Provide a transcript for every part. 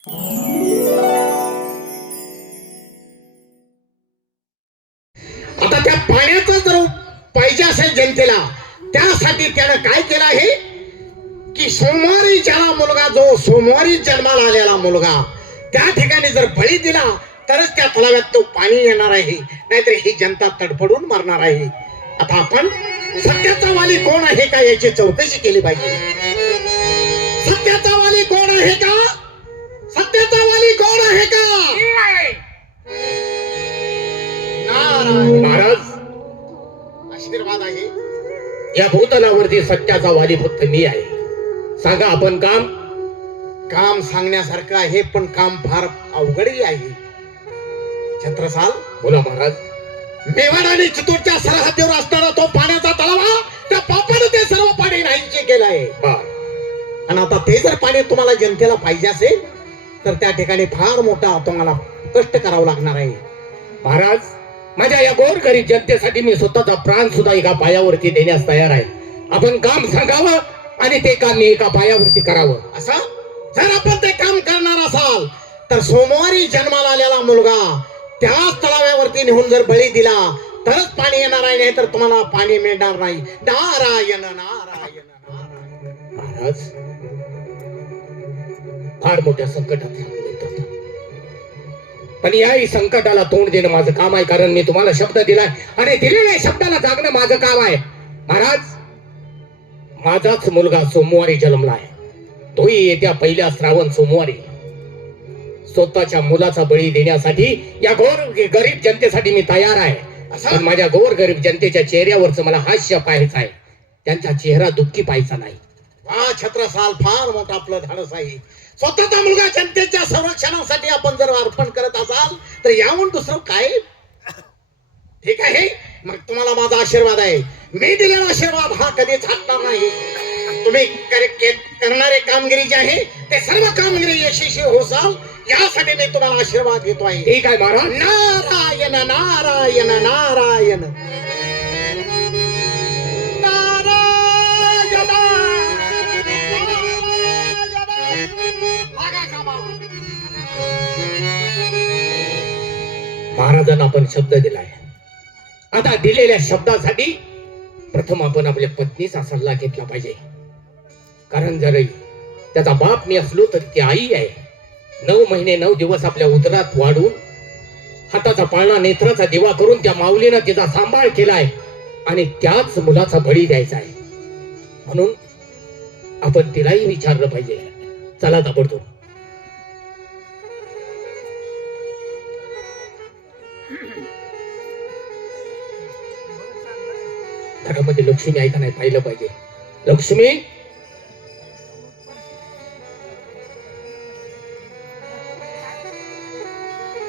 आता त्या पाण्याचं जर पाहिजे असेल जनतेला, त्यासाठी त्यानं काय केलं आहे की सोमवारी ज्याला मुलगा, जो सोमवारी जन्माला आलेला मुलगा, त्या ठिकाणी जर बळी दिला तरच त्या तलाव्यात तो पाणी येणार आहे, नाहीतर ही जनता तडफडून मरणार आहे. आता आपण सत्याचा वाली कोण आहे का याची चौकशी केली पाहिजे. सत्याचा वाली कोण आहे का? सत्याचा वाली कोण आहे का? महाराज, आशीर्वाद आहे. या भूतलावरती सत्याचा वाली फक्त मी आहे. सांगा आपण काम. काम सांगण्यासारखं आहे, पण काम फार अवघडही आहे. छत्रसाल, बोला महाराज. मेवाड आणि चितूरच्या सरहद्दीवर असणारा तो पाण्याचा तलावा, त्या पापाने ते सर्व पाणी नाहीचे केलं आहे. आणि आता ते जर पाणी तुम्हाला जनतेला पाहिजे असेल तर त्या ठिकाणी फार मोठा तुम्हाला कष्ट करावं लागणार आहे. महाराज, माझ्या या गोरगरीब जनतेसाठी मी स्वतःचा प्राण सुद्धा एका पायावरती देण्यास तयार आहे. आपण काम सांगावं आणि ते काम मी एका पायावरती करावं. असं जर आपण ते काम करणार असाल तर सोमवारी जन्माला आलेला मुलगा त्याच तलाव्यावरती नेऊन जर बळी दिला तरच पाणी येणार आहे, नाही तर तुम्हाला पाणी मिळणार नाही. नारायण नारायण नारायण. महाराज, फार मोठ्या संकटात होता, पण याही संकटाला तोंड देणं माझं काम आहे. कारण मी तुम्हाला शब्द दिलाय आणि दिलेल्या शब्दाला जागणं माझं काम आहे. महाराज, माझाच मुलगा सोमवारी जन्मला आहे. तोही येत्या पहिल्या श्रावण सोमवारी. स्वतःच्या मुलाचा बळी देण्यासाठी या गरीब जनतेसाठी मी तयार आहे. असं माझ्या गरीब जनतेच्या चेहऱ्यावरच मला हास्य पाहायचं आहे, त्यांचा चेहरा दुःखी पाहायचा नाही. वा छत्रसाल, फार मोठा आपलं धाडस आहे. स्वतःचा मुलगा जनतेच्या संरक्षणासाठी आपण जर अर्पण करत असाल तर याहून दुसरं काय. ठीक आहे, मग तुम्हाला माझा आशीर्वाद आहे. मी दिलेला आशीर्वाद हा कधीच हटणार नाही. तुम्ही करणारे कामगिरी जे आहे ते सर्व कामगिरी यशस्वी होसाल यासाठी मी तुम्हाला आशीर्वाद देतो आहे. ठीक आहे महाराज. नारायण नारायण नारायण महाराजांना आपण शब्द दिलाय. आता दिलेल्या शब्दासाठी प्रथम आपण आपल्या पत्नीचा सल्ला घेतला पाहिजे. कारण जर त्याचा बाप मी असलो तर ती आई आहे. 9 महिने 9 दिवस आपल्या उदरात वाढून हाताचा पाळणा नेत्राचा दिवा करून त्या माऊलीनं तिचा सांभाळ केलाय आणि त्याच मुलाचा बळी द्यायचा आहे. म्हणून आपण तिलाही विचारलं पाहिजे. चला ताबडतोब. घरामध्ये लक्ष्मी आहे का नाही पाहिलं पाहिजे. लक्ष्मी,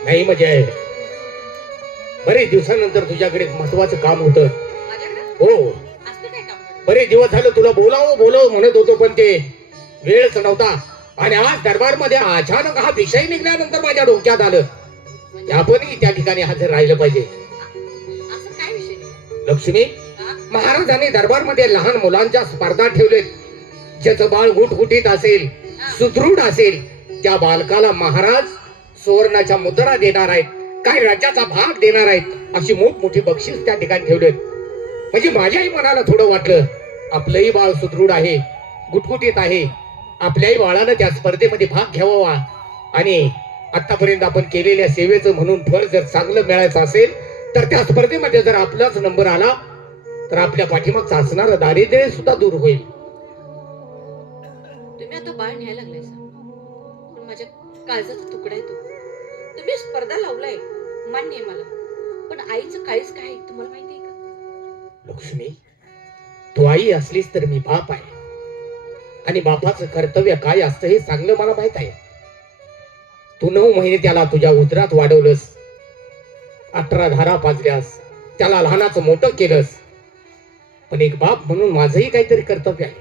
नाही म्हणजे बरेच दिवसानंतर तुझ्याकडे महत्वाचं काम होतं. हो, बरेच दिवस झालं तुला बोलावं म्हणत होतो, पण ते वेळच नव्हता. आणि आज दरबारमध्ये अचानक हा विषय निघाल्यानंतर माझ्या डोक्यात आलं की आपणही त्या ठिकाणी हजर राहिलं पाहिजे. लक्ष्मी, महाराजांनी दरबारमध्ये लहान मुलांच्या स्पर्धा ठेवलेत. ज्याचं बाळ गुटगुटीत असेल, सुदृढ असेल, त्या बालकाला महाराज सुवर्णाच्या मुद्रा देणार आहेत, काय राज्याचा भाग देणार आहेत, अशी मोठमोठी बक्षीस त्या ठिकाणी ठेवलेत. म्हणजे माझ्याही मनाला थोडं वाटलं, आपलंही बाळ सुदृढ आहे, गुटगुटीत आहे, आपल्याही बाळानं त्या स्पर्धेमध्ये भाग घ्यावा आणि आतापर्यंत आपण केलेल्या सेवेचं म्हणून फळ जर चांगलं मिळायचं असेल तर त्या स्पर्धेमध्ये जर आपलाच नंबर आला तर आपल्या पाठीमागचं असणारं दारिद्र्य सुद्धा दूर होईल. तुम्ही आता बाळ न्यायला लागलाय, पण माझ्या काळजाचा तुकडा आहे तो. तुम्ही स्पर्धा लावलाय, मान्य आहे मला, पण आईचं काळीज काय तुम्हाला माहिती आहे का? लक्ष्मी, तू आई असलीस तर मी बाप आहे आणि बापाचं कर्तव्य काय असतं हे चांगलं मला माहित आहे. तू 9 महिने त्याला तुझ्या उदरात वाढवलंस, 18 धारा पाजल्यास, त्याला लहानाचं मोठं केलंस. पण एक बाप म्हणून माझंही काहीतरी कर्तव्य आहे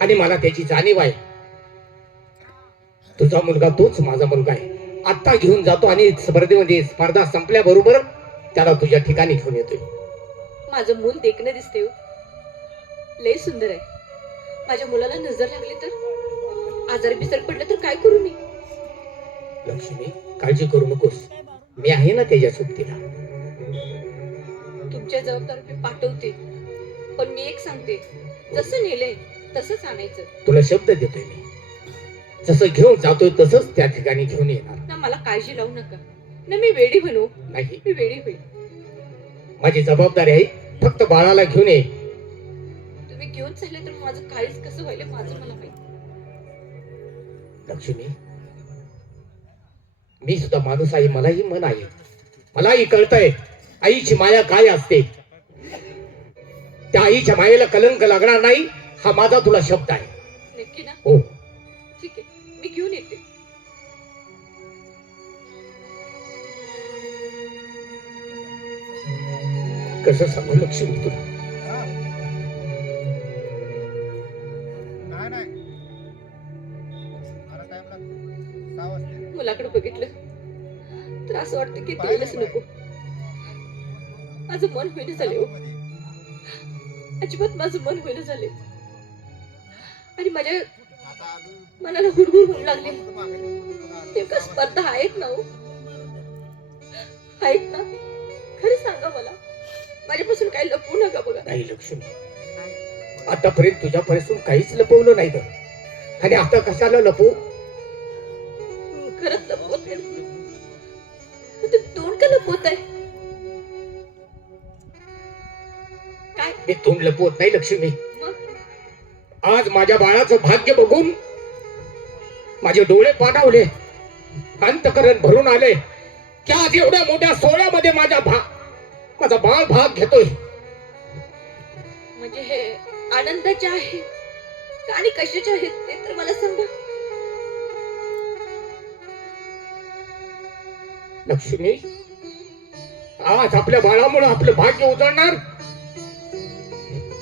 आणि मला त्याची जाणीव आहे. तुझा मुलगा तोच माझा मुलगा आहे. आता घेऊन जातो आणि स्पर्धेमध्ये स्पर्धा संपल्याबरोबर त्याला तुझ्या ठिकाणी घेऊन येतोय. माझं मूल देखणं दिसते, लय सुंदर आहे. माझ्या मुलाला नजर लागली तर, आजार बिजार पडलं तर काय करू मी? लक्ष्मी, काळजी करू नकोस, मी आहे ना त्याच्या सोबतीला. तुमच्या जबाबदार मी पाठवते, पण मी एक सांगते, जसं नेलंय तसंच आणायचं. तुला शब्द देतोय मी, जसं घेऊन जातोय तसंच त्या ठिकाणी घेऊन येणार. ना मला काळजी लावू नका ना, मी वेडी बनू. नाही, मी वेडी होईल. माझी जबाबदारी आहे, फक्त बाळाला घेऊन ये. तुम्ही घेऊन चालले तर माझं काळीच कसं व्हायला माझं मला माहिती. लक्ष्मी, मी सुद्धा माणूस आहे, मलाही मन आहे, मलाही कळतंय आईची माया काय असते. त्या आईच्या मायेला कलंक लागणार नाही, हा माझा तुला शब्द आहे. नक्की ना? हो. ठीक आहे, मी घेऊन येते. कसं सांगू लक्ष्मी तुला? मुलाकडे बघितलं तर असं वाटतं की द्यायलाच नको. माझं मन होईना झाले हो, अजिबात माझं मन होईना झाले. आणि माझ्या मनाला हुरहुर होऊ लागली. नेमका स्पर्धा आहेत ना हो, आहेत ना? खरं सांगा मला, माझ्यापासून काही लपवू नका बघा. नाही लक्ष्मी, आतापर्यंत तुझ्यापासून काहीच लपवलं नाही ग, आणि आता कशाला लपवू? खरंच लपवत नाही. मग ते तोंड का लपवत आहे? काय मी तोंड लपवत नाही लक्ष्मी. मग? आज माझ्या बाळाचं भाग्य बघून माझे डोळे पाणावले, अंतकरण भरून आले की आज एवढ्या मोठ्या सोहळ्यामध्ये माझा बाळ भाग घेतोय. म्हणजे हे आनंदाचे आहे का आणि कशाचे आहेत ते तर मला सांगा. लक्ष्मी, आज आपल्या बाळामुळे आपलं भाग्य उजळणार,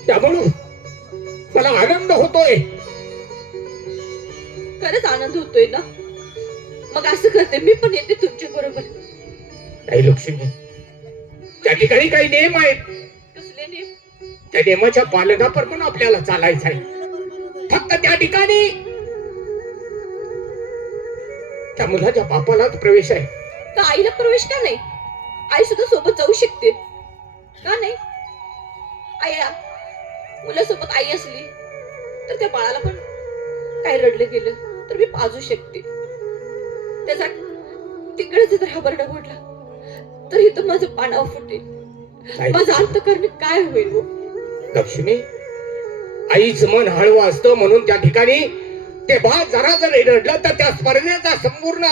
त्यामुळं मला आनंद होतोय. खरंच आनंद होतोय ना? मग असं करते, मी पण येते तुमच्या बरोबर. नाही लक्ष्मी, त्या ठिकाणी काही नियम आहेत, कसले नेम? त्या नियमाच्या पालनाप्रमाणे आपल्याला चालायचं आहे. फक्त त्या ठिकाणी त्या मुलाच्या बापालाच प्रवेश आहे. का आईला प्रवेश का नाही? आई सुद्धा सोबत जाऊ शकते का नाही? आई मुलासोबत आई असली तर त्या बाळाला पण काय रडलं गेलं तर मी पाजू शकते. त्याचा तिकडे जर हाबरडा घोटला तर इथं माझं पाणाव फुटेल. माझं अंतकरण काय होईल हो? लक्ष्मी, आईच मन हळवं असतं, म्हणून त्या ठिकाणी ते बाळ जरा जर रडलं तर त्या स्पर्धेचा संपूर्ण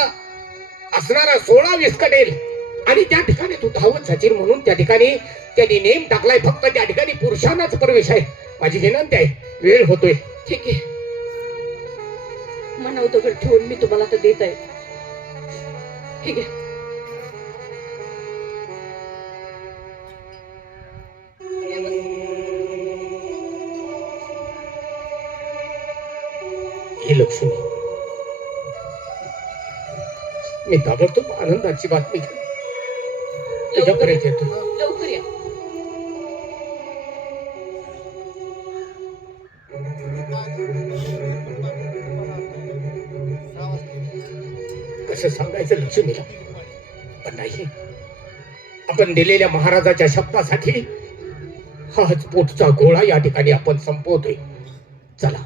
असणारा सोहळा विस्कटेल आणि त्या ठिकाणी तू धावत जाशील. म्हणून त्या ठिकाणी त्यांनी नेम टाकलाय, फक्त त्या ठिकाणी पुरुषांनाच प्रवेश आहे. माझी विनंती आहे, वेळ होतोय. ठीक आहे, मनाव दगड ठेवून मी तुम्हाला तर देत आहे. ठीक आहे. ही लक्ष्मी, मी ताबडतोब आनंदाची बातमी घेऊन तुझ्यापर्यंत येतो. लवकर या. कसं सांगायचं लक्ष्मीला, पण नाही, आपण दिलेल्या महाराजाच्या शब्दासाठी हाच पोटचा गोळा या ठिकाणी आपण संपवतोय. चला,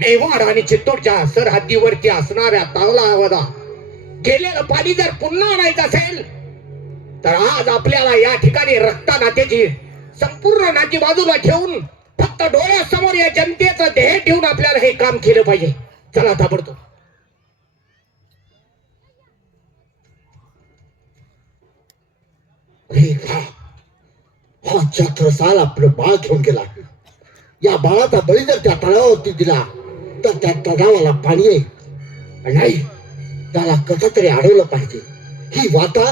मेवाड आणि चित्तूरच्या सरहद्दीवरती असणाऱ्या तलावाला गेलेलं पाणी जर पुन्हा आणायचं असेल तर आज आपल्याला या ठिकाणी रक्त नात्याची संपूर्ण नाती बाजूला ठेवून फक्त डोळ्यासमोर या जनतेचं ध्येय ठेवून आपल्याला हे काम केलं पाहिजे. चला ताबडतोब. हा छत्रसाल आपलं बाळ घेऊन गेला. या बाळाचा बळी जर त्या तलावावरती दिला तर त्या तलावाला पाणी येईल. नाही, त्याला कसं तरी अडवलं पाहिजे. ही वाता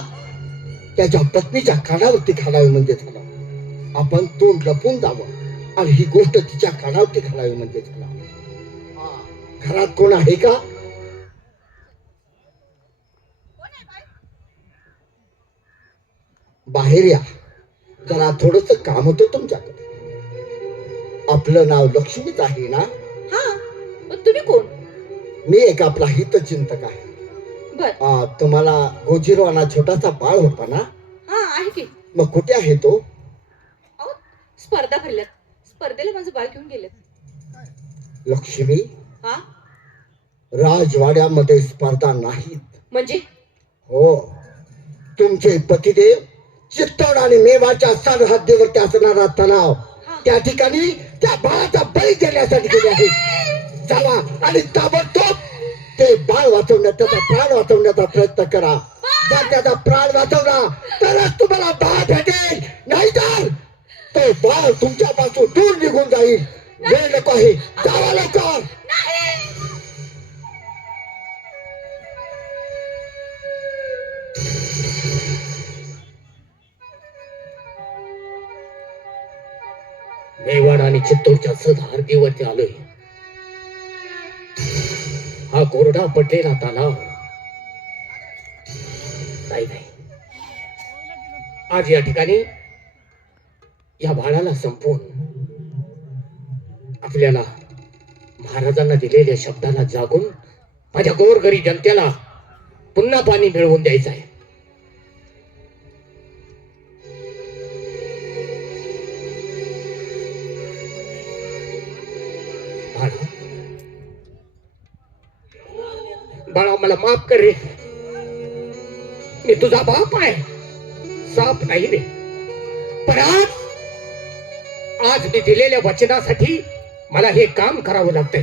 त्याच्या पत्नीच्या कानावरती घालावी म्हणजे झालं. आपण तोंड लपून जावं आणि ही गोष्ट तिच्या कानावरती घालावी म्हणजे झालं. घरात कोण आहे का? बाहेर या, जरा थोडस काम होतं तुमच्याकडे. आपलं नाव लक्ष्मीच आहे ना? हा, पण तुम्ही कोण? मी एक आपला हितचिंतक आहे. बर तुम्हाला गोजीरवाना छोटासा बाळ होता ना? हा आहे की. मग कुठे आहे तो? अहो स्पर्धा भरल्यात, स्पर्धेला माझं बाळ घेऊन गेलेत. लक्ष्मी, हा राजवाड्यामध्ये स्पर्धा नाहीत. म्हणजे हो, तुमचे पतिदेव चित्तोड आणि मेवाच्या सरहद्दीवरती असणारा तलाव, हा. त्या ठिकाणी त्या बाळाचा बळी देण्यासाठी गेले आहेत. जावा आणि ताबडतोब ते बाळ वाचवण्यात, त्याचा प्राण वाचवण्याचा प्रयत्न करा. जर त्याचा प्राण वाचवला तरच तुम्हाला बाळ भेटेल, नाहीतर तो बाळ तुमच्यापासून दूर निघून जाईल. वेळ नको आहे, जावा लवकर. मेवाड आणि चित्तूरच्या सद हद्दीवरती आलोय. हा कोरडा पडलेला तलाव नाही. आज या ठिकाणी या बाळाला संपवून आपल्याला महाराजांना दिलेल्या शब्दाला जागून माझ्या गोरगरीब जनतेला पुन्हा पाणी मिळवून द्यायचं आहे. बाळा, मला माफ कर रे. मी तुझा बाप आहे, साप नाही रे. पण आज मी दिलेल्या वचनासाठी मला हे काम करावं लागतंय.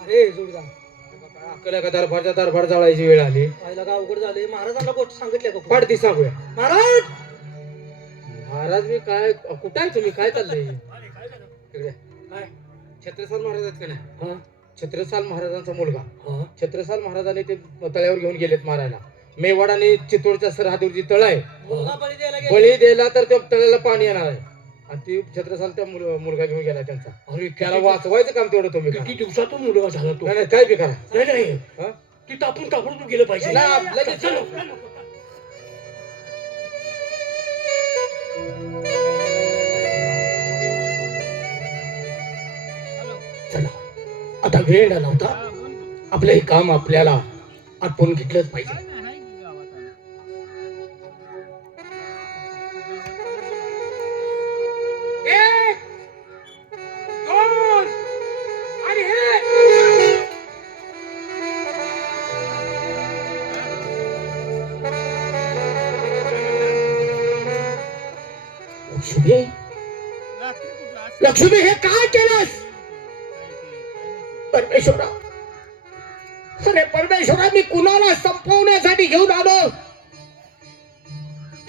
अरे जोडीदार, अकल्या का दरबार जाळायची वेळ आली. पाहिलं का अवघड झाले. महाराजांना गोष्ट सांगितल्या का? पाडती सांगूया. महाराज महाराज मी काय, कुठं आहे तुम्ही? काय चाललंय इकडे? काय छत्रसाल महाराज आहेत का नाही? हा? छत्रसाल महाराजांचा मुलगा हा? छत्रसाल महाराजांनी ते तळ्यावर घेऊन गेलेत मारायला. मेवाड आणि चित्तोडच्या सरहद्दीवरती तळ आहे. मुलगा बळी द्यायला गेला. बळी दिला तर त्या तळ्याला पाणी येणार आहे. आणि ती छत्रसाल त्या मुलगा घेऊन गेला त्यांचा. अरे त्याला वाचवायचं काम तेवढं तुम्ही करा. किती दिवसातून मुलगा झाला तो? नाही, नाही, काय बी करा. नाही हा? ती तापून गेलं पाहिजे. नाही, लगेच चलो. चला, आता वेळ न लावता आपलं हे काम आपल्याला आटपून घेतलंच पाहिजे. एक, दोन, आणि एक. लक्ष्मी, हे काय केलंस? परमेश्वरा, अरे परमेश्वरा, मी कुणाला संपवण्यासाठी घेऊन आलो?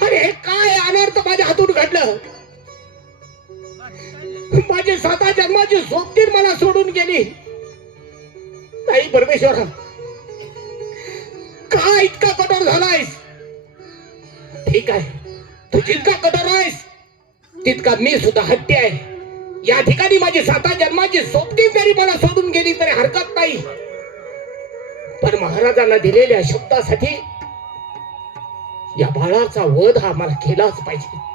अरे हे काय अनर्थ माझ्या हातून घडलं? माझी 7 जन्माची सोबतीन मला सोडून गेली. नाही परमेश्वरा, का इतका कठोर झालायस? ठीक आहे, तू जितका कठोर आहेस तितका मी सुद्धा हट्टी आहे. या ठिकाणी माझी 7 जन्माची सोबती जरी मला सोडून गेली तरी हरकत नाही. पण महाराजांना दिलेल्या शब्दासाठी या बाळाचा वध हा मला केलाच पाहिजे.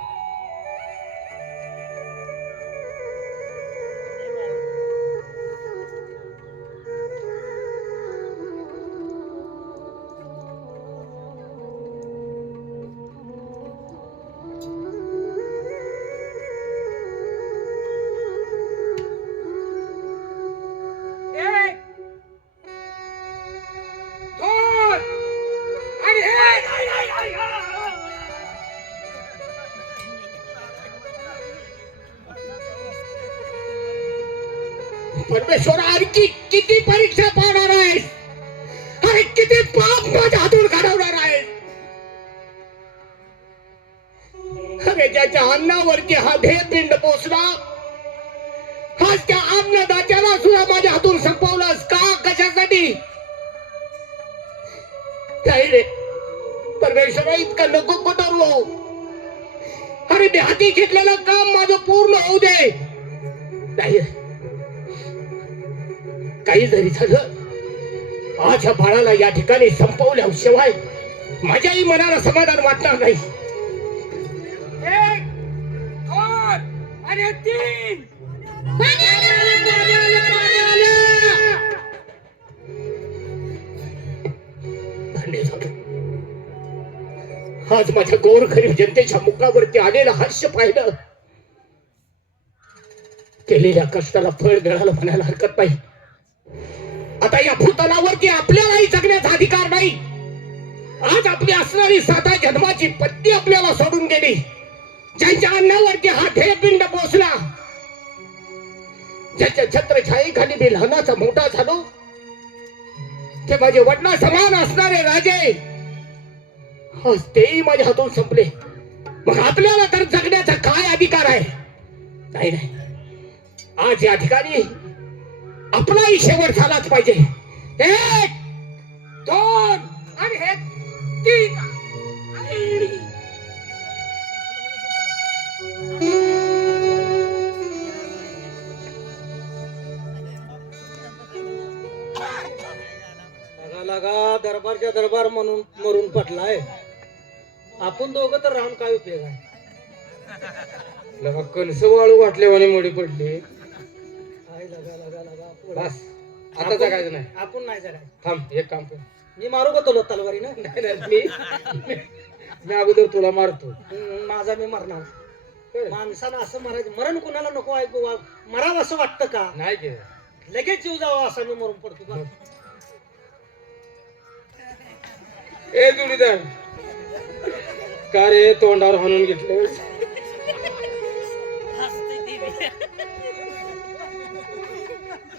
परमेश्वर, अरे किती परीक्षा पाहणार आहेस? अरे किती पाप माझ्या हातून घडवणार आहेस? अरे ज्याच्या अन्नावरती हा भेदपिंड पोचला, आज त्या अन्नदात्याला सुद्धा माझ्या हातून संपवलास का? कशासाठी? नाही रे परमेश्वरा, इतकं नको कठोर हो. अरे मी हाती घेतलेलं काम माझं पूर्ण होऊ दे. नाही, काही जरी झालं, आज ह्या बाळाला या ठिकाणी संपवल्याशिवाय माझ्याही मनाला समाधान वाटणार नाही. एक, दोन, पाण्यात तीन. भांडे झालं. आज माझ्या गोरगरीब जनतेच्या मुखावरती आलेलं हास्य पाहिलं. केलेल्या कष्टाला फळ मिळालं म्हणायला हरकत नाही. आता या भूतलावरती आपल्यालाही जगण्याचा अधिकार नाही. आज आपली असणारी 7 जन्माची पत्नी आपल्याला सोडून गेली. ज्यांच्या अन्नावरती हा ध्येयपिंड पोचला, ज्याच्या छत्रछायेखाली मी लहानाचा मोठा झालो, ते माझे वडला समान असणारे राजे आज तेही माझ्या हातून संपले. मग आपल्याला तर जगण्याचा काय अधिकार आहे? नाही नाही, आज या ठिकाणी आपलाही शेवट झालाच पाहिजे. 1 2 आणि हे 3. लागा लागा दरबारच्या दरबार म्हणून मरून पटलाय. आपण दोघं तर राहून काय उपयोग आहे? लगा कणस वाळू वाटल्यावाने मोडी पडली. काय लागा लागा लागा बस आता जगायचं नाही. आपण नाही जगाय. थांब, एक काम कर. मी मारू का तुला तलवारी ना? मी अगोदर तुला मारतो. माझा मी मरणार. माणसानं असं मरायचं. मरण कोणाला नको ऐकू. मरावं असं वाटतं का? नाही केलं. लगेच जीव जावा असा मी मरून पडतो का? ए जोडीदार, का रे तोंडावर हाणून घेतलं?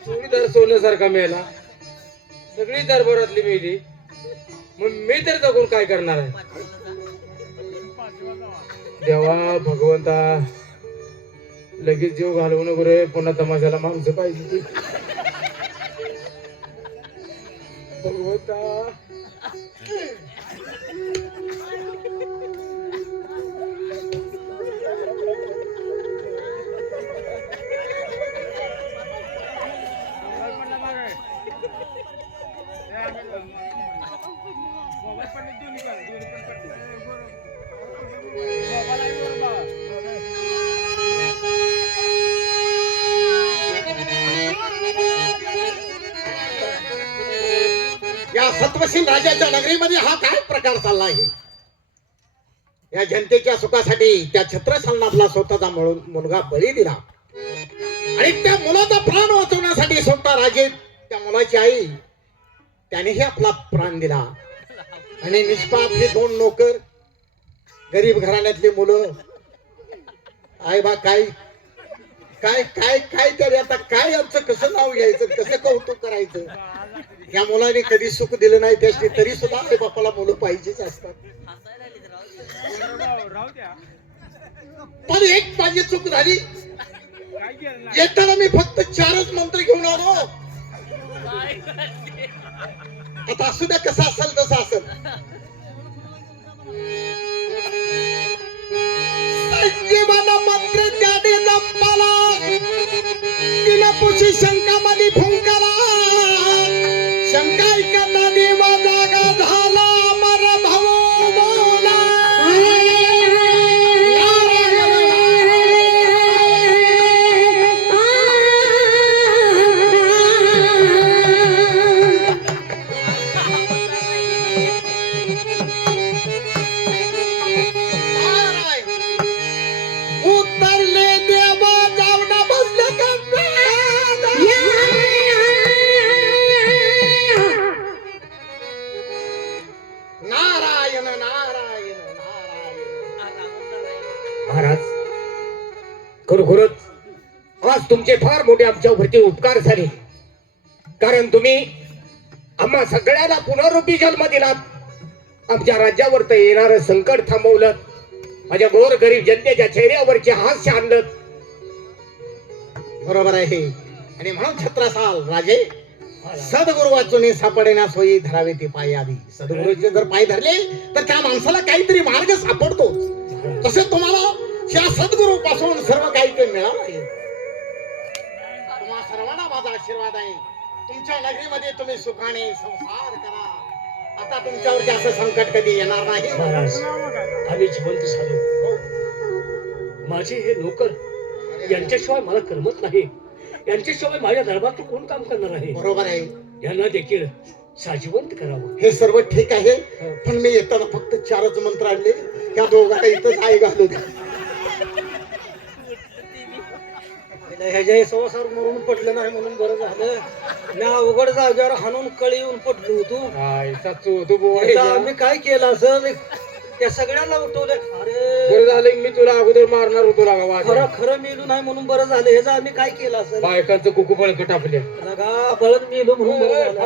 जोडीदार सोन्यासारखा मेला, सगळी दरबारातली मेली, मग मी तर जगून काय करणार आहे? देवा भगवंता, लगेच जीव घालवू नको रे. पुन्हा तमाशाला माणसं पाहिजे. भगवंता, या सत्वशील राजाच्या नगरीमध्ये हा काय प्रकार चालला आहे? या जनतेच्या सुखासाठी त्या छत्रसालनाथला स्वतःचा मुलगा बळी दिला आणि त्या मुलाचा प्राण वाचवण्यासाठी स्वतः राजे, त्या मुलाची आई, त्यानेही आपला प्राण दिला. आणि निष्पाप हे 2 नोकर, गरीब घराण्यातली मुलं, आई बा, काय काय काय काय तरी आता काय यांचं कसं नाव घ्यायचं, कसं कौतुक करायचं? या मुलाने कधी सुख दिलं नाही त्याची, तरी सुद्धा आई बापाला मुलं पाहिजेच असतात. पण एक माझी चूक झाली. येताना मी फक्त 4च मंत्र घेऊन आलो. आता असू द्या, कसं असेल तसं असेल. संजीवन मंत्र त्याने जपाला, तिला पुशी शंका मध्ये फुंकाला. शंका ऐकता देवा जागा झाला, अमर भाऊ बोला. उतरले देवा जाऊन बसले नारायण नारायण नारायण. महाराज, खरोखरच आज तुमचे फार मोठे आमच्यावरती उपकार झाले. कारण तुम्ही आम्हा सगळ्याला पुनरुपी जन्म दिलात. आमच्या राज्यावर तर येणारं संकट थांबवलं. माझ्या गोर गरीब जनतेच्या चेहऱ्यावरचे हास्य आणलं. बरोबर आहे. आणि म्हणून छत्रसाल राजे सद्गुरु वाचून सापडण्यास होई धरावे ते पाय आधी. सद्गुरूचे जर पाय धरले तर त्या माणसाला काहीतरी मार्ग सापडतो. तसे तुम्हाला या सद्गुरु पासून सर्व काही ते मिळालं आहे. तुम्हा सर्वांना माझा आशीर्वाद आहे. तुमच्या नगरीमध्ये तुम्ही सुखाने संसार करा. आता तुमच्यावरती असं संकट कधी येणार नाही. महाराज, आम्ही जिवंत झालो. माझे हे नोकर यांच्याशिवाय मला करमत नाही. यांच्याशिवाय माझ्या दरबारात कोण काम करणार आहे? बरोबर आहे. यांना देखील साजिवंत करावं. हे सर्व ठीक आहे, पण मी येताना फक्त 4च मंत्र आणले. त्या दोघांना इथंच आई घालू द्या. ह्याच्या संसार मरून पडलं नाही म्हणून बरं झालं. मी अवघड जागेवर हाणून कळी येऊन पडलो होतो. काय साचू तू बुवा याचा आम्ही काय केलं असं त्या सगळ्यांना उठवलं. अरे बरं झालं मी तुला अगोदर मारणार होतो लागा वाजा. खरं खरं मेलू नाही म्हणून बरं झालं. ह्याचं आम्ही काय केलं असं? बायकांचं कुकू बळक टापल्या. लगा बळत मेलो म्हणून बरं झालं.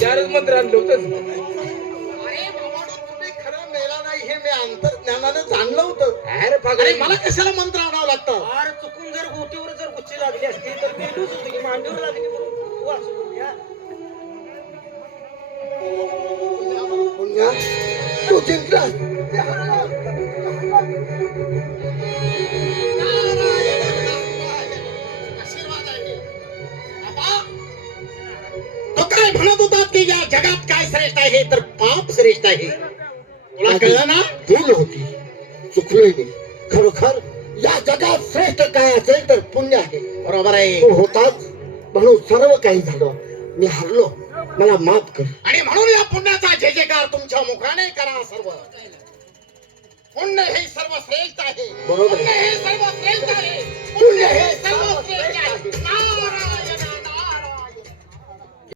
4च मंत्र आणलं होतं. अरे बाबांनो, तुम्ही खरं मेला नाही हे मी अंतर्ज्ञानानं जाणलं होतं. अरे पागल. अरे मला कशाला मंत्र आणावं लागतं? अरे चुकून जर गोटीवर जर गुच्ची लागली असती तर मेलूच होती की मांडीवर लागली म्हणून वाचून या. पुण्या, तू जिंकलास. तो काय म्हणत होता की या जगात काय श्रेष्ठ आहे तर पाप श्रेष्ठ आहे. तुला कळलं ना? भूल होती, चुकलोय मी. खरोखर या जगात श्रेष्ठ काय असेल तर पुण्य आहे. बरोबर आहे. तो होताच म्हणून सर्व काही झालं. मी हरलो, मला माफ कर. आणि म्हणून या पुण्याचा जय जयकार तुमच्या मुखाने करा. सर्व पुण्य हे सर्व श्रेष्ठ आहे. बरोबर पुण्य हे सर्व श्रेष्ठ आहे. पुण्य हे सर्व श्रेष्ठ आहे. नारायण